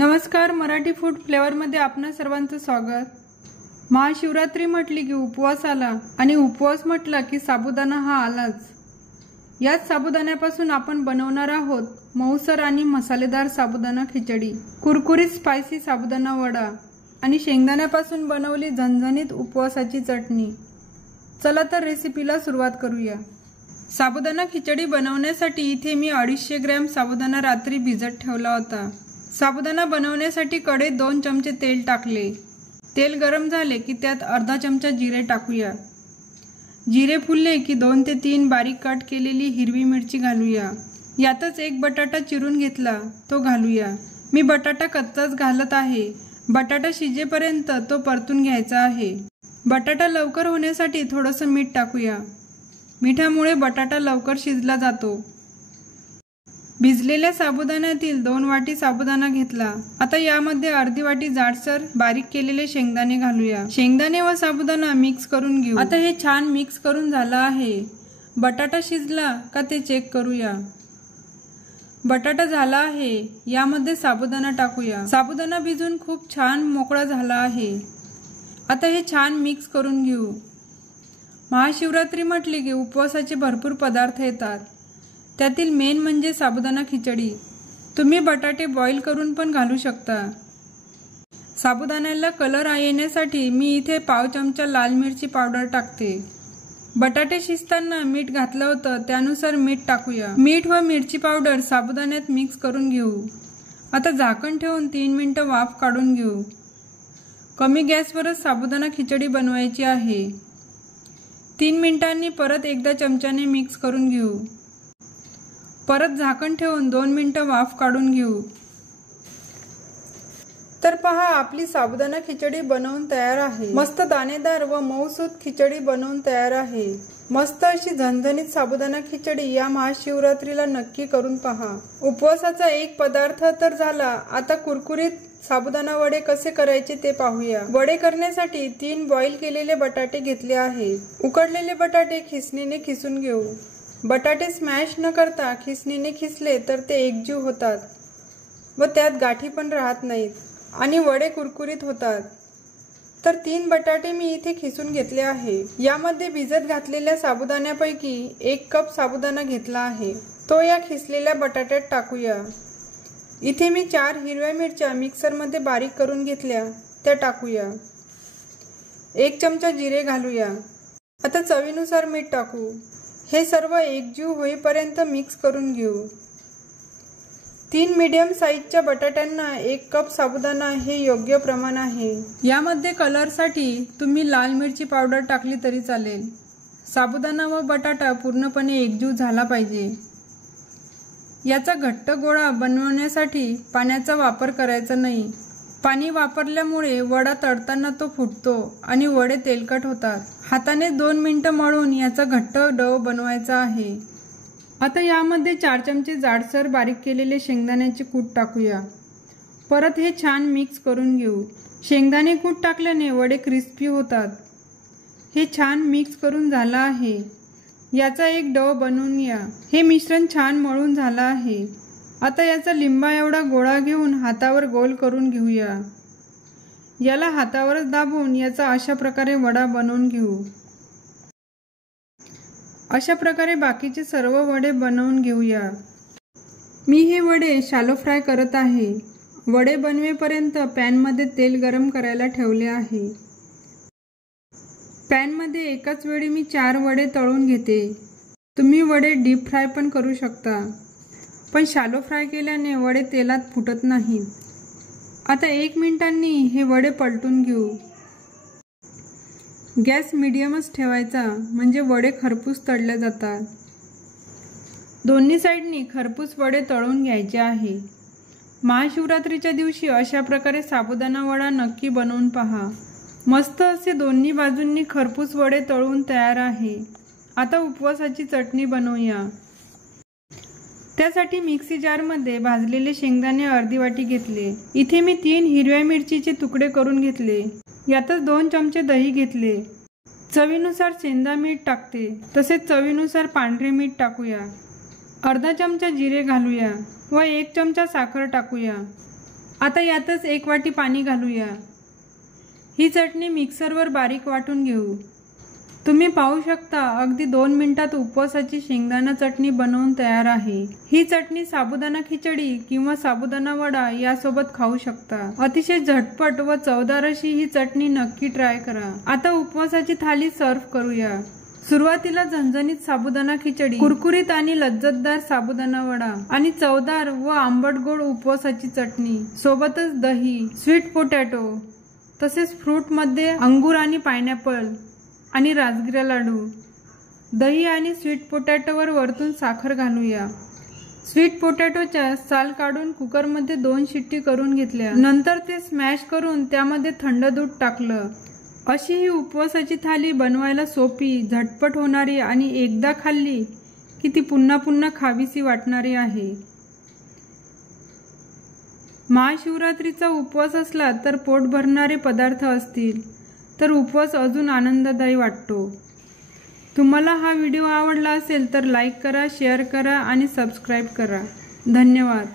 नमस्कार, मराठी फूड फ्लेवरमध्ये आपणा सर्वांचं स्वागत। महाशिवरात्री म्हटली की उपवास आला आणि उपवास म्हटला की साबुदाणा हा आलाच। याच साबुदाण्यापासून आपण बनवणार आहोत मऊसर आणि मसालेदार साबुदाणा खिचडी, कुरकुरीत स्पायसी साबुदाणा वडा आणि शेंगदाण्यापासून बनवली झणझणीत उपवासाची चटणी। चला तर रेसिपीला सुरुवात करूया। साबुदाणा खिचडी बनवण्यासाठी इथे मी 250 ग्रॅम साबुदाणा रात्री भिजत ठेवला होता। साबुदाणा बनवण्यासाठी कढईत 2 चमचे तेल टाकले। तेल गरम झाले की त्यात अर्धा चमचा जिरे टाकूया। जिरे फुलले की 2 ते 3 बारीक कट केलेली हिरवी मिरची घालूया। यातच एक बटाटा चिरून घेतला तो घालूया। मी बटाटा कच्चाच घालत आहे। बटाटा शिजेपर्यंत तो परतून घ्यायचा आहे। बटाटा लवकर होण्यासाठी थोडंसं मीठ टाकूया। मिठामुळे बटाटा लवकर शिजला जातो। भिजलेल्या साबुदाण्यातील 2 वाटी साबुदाणा घेतला। आता यामध्ये अर्धी वाटी जाडसर बारीक केलेले शेंगदाणे घालूया। शेंगदाणे व साबुदाणा मिक्स करून घेऊ। आता हे छान मिक्स करून झालं आहे। बटाटा शिजला का ते चेक करूया। बटाटा झाला आहे। यामध्ये साबुदाणा टाकूया। साबुदाणा भिजून खूप छान मोकळा झाला आहे। आता हे छान मिक्स करून घेऊ। महाशिवरात्री म्हटली की उपवासाचे भरपूर पदार्थ येतात। त्यातील मेन म्हणजे साबुदाणा खिचडी। तुम्ही बटाटे बॉईल करून पण घालू शकता। साबुदाण्याला कलर येण्यासाठी मी इथे पाव चमचा लाल मिरची पावडर टाकते। बटाटे शिजताना मीठ घातलं होतं त्यानुसार मीठ टाकूया। मीठ व मिरची पावडर साबुदाण्यात मिक्स करून घेऊ। आता झाकण ठेवून 3 मिनिटं वाफ काढून घेऊ। कमी गॅसवरच साबुदाणा खिचडी बनवायची आहे। 3 मिनिटांनी परत एकदा चमच्याने मिक्स करून घेऊ। परत झाकण ठेवून 2 मिनिटं वाफ काढून घेऊ। तर पहा, आपली साबुदाणा खिचडी बनवून तयार आहे। मस्त दाणेदार व मऊसूत खिचडी बनवून तयार आहे। मस्त अशी झणझणीत साबुदाणा खिचडी या महाशिवरात्रीला नक्की करून पहा। उपवासाचा एक पदार्थ तर झाला। आता कुरकुरीत साबुदाणा वडे कसे करायचे ते पाहूया। वडे करण्यासाठी 3 बॉईल केलेले बटाटे घेतले आहे। उकडलेले बटाटे खिसणीने खिसून घेऊ। बटाटे स्मॅश न करता खिसणीने खिसले तर ते एकजीव होतात व त्यात गाठी पण राहत नाहीत आणि वडे कुरकुरीत होतात। तर 3 बटाटे मी इथे खिसून घेतले आहे। यामध्ये भिजत घातलेल्या साबुदाण्यापैकी 1 कप साबुदाणा घेतला आहे। तो या खिसलेल्या बटाट्यात टाकूया। इथे मी 4 हिरव्या मिरच्या मिक्सरमध्ये बारीक करून घेतल्या त्या टाकूया। 1 चमचा जिरे घालूया। आता चवीनुसार मीठ टाकू। हे सर्व एकजीव होईपर्यंत मिक्स करून घेऊ। 3 मीडियम साईजच्या बटाट्यांना 1 कप साबुदाणा हे योग्य प्रमाण आहे। यामध्ये कलरसाठी तुम्ही लाल मिरची पावडर टाकली तरी चालेल। साबुदाणा व बटाटा पूर्णपणे एकजीव झाला पाहिजे। याचा घट्ट गोळा बनवण्यासाठी पाण्याचा वापर करायचा नाही। पाणी वापरल्यामुळे वडा तळताना तो फुटतो आणि वडे तेलकट होतात। हाताने 2 मिनिटं मळून याचा घट्ट डो बनवायचा आहे। आता यामध्ये 4 चमचे जाडसर बारीक केलेले शेंगदाण्याचे कूट टाकूया। परत हे छान मिक्स करून घेऊ। शेंगदाणे कूट टाकल्याने वडे क्रिस्पी होतात। हे छान मिक्स करून झालं आहे। याचा एक डो बनवून या। हे मिश्रण छान मळून झालं आहे। आता याचा लिंबा एवढा गोळा घेऊन हातावर गोल करून घेऊया। याला हातावरच दाबून याचा अशा प्रकारे वडा बनवून घेऊ। अशा प्रकारे बाकीचे सर्व वडे बनवून घेऊया। मी हे वडे शॅलो फ्राय करत आहे। वडे बनवेपर्यंत पॅनमध्ये तेल गरम करायला ठेवले आहे। पॅनमध्ये एकाच वेळी मी 4 वडे तळून घेते। तुम्ही वडे डीप फ्राय पण करू शकता, पण शॅलो फ्राय केल्याने वडे तेलात फुटत नाहीत। आता 1 मिनिटांनी हे वडे पलटून घेऊ। गॅस मीडियमच ठेवायचा म्हणजे वडे खरपूस तळले जातात। दोन्ही साइडनी खरपूस वडे तळून घ्यायचे आहे। महाशिवरात्रीच्या दिवशी अशा प्रकारे साबुदाणा वडा नक्की बनवून पहा। मस्त असे दोन्ही बाजूंनी खरपूस वडे तळून तयार आहे। आता उपवासाची चटणी बनवूया। त्यासाठी मिक्सी जार मध्ये भाजलेले शेंगदाणे अर्धी वाटी घेतले। इथे मी 3 हिरव्या मिरचीचे तुकडे करून घेतले। यातच 2 चमचे दही घेतले। चवीनुसार सेंधा मीठ टाकते। तसेच चवीनुसार पांढरे मीठ टाकूया। अर्धा चमचा जिरे घालूया व 1 चमचा साखर टाकूया। आता यातच 1 वाटी पाणी घालूया। ही चटणी मिक्सरवर बारीक वाटून घेऊ। तुम्ही पाहू शकता अगदी 2 मिनिटात उपवासाची शेंगदाणा चटणी बनवून तयार आहे। ही चटणी साबुदाणा खिचडी किंवा साबुदाणा वडा यासोबत खाऊ शकता। अतिशय झटपट व चवदार अशी ही चटणी नक्की ट्राय करा। आता उपवासाची थाली सर्व्ह करूया। सुरुवातीला झणझणीत साबुदाणा खिचडी, कुरकुरीत आणि लज्जतदार साबुदाणा वडा आणि चवदार व आंबट गोड उपवासाची चटणी, सोबतच दही, स्वीट पोटॅटो, तसेच फ्रूट मध्ये अंगूर आणि पायनॅपल आणि राजगिरा लाडू। दही आणि स्वीट पोटॅटोवर वरतून साखर घालूया। स्वीट पोटॅटोच्या साल काढून कुकरमध्ये 2 शिट्टी करून घेतल्या। नंतर ते स्मॅश करून त्यामध्ये थंड दूध टाकलं। अशी ही उपवासाची थाली बनवायला सोपी, झटपट होणारी आणि एकदा खाल्ली की ती पुन्हा पुन्हा खावीशी वाटणारी आहे। महाशिवरात्रीचा उपवास असला तर पोट भरणारे पदार्थ असतील तर उपवास अजून आनंददायी वाटतो। तुम्हाला हा व्हिडिओ आवडला असेल तर लाईक करा, शेअर करा आणि सबस्क्राईब करा। धन्यवाद।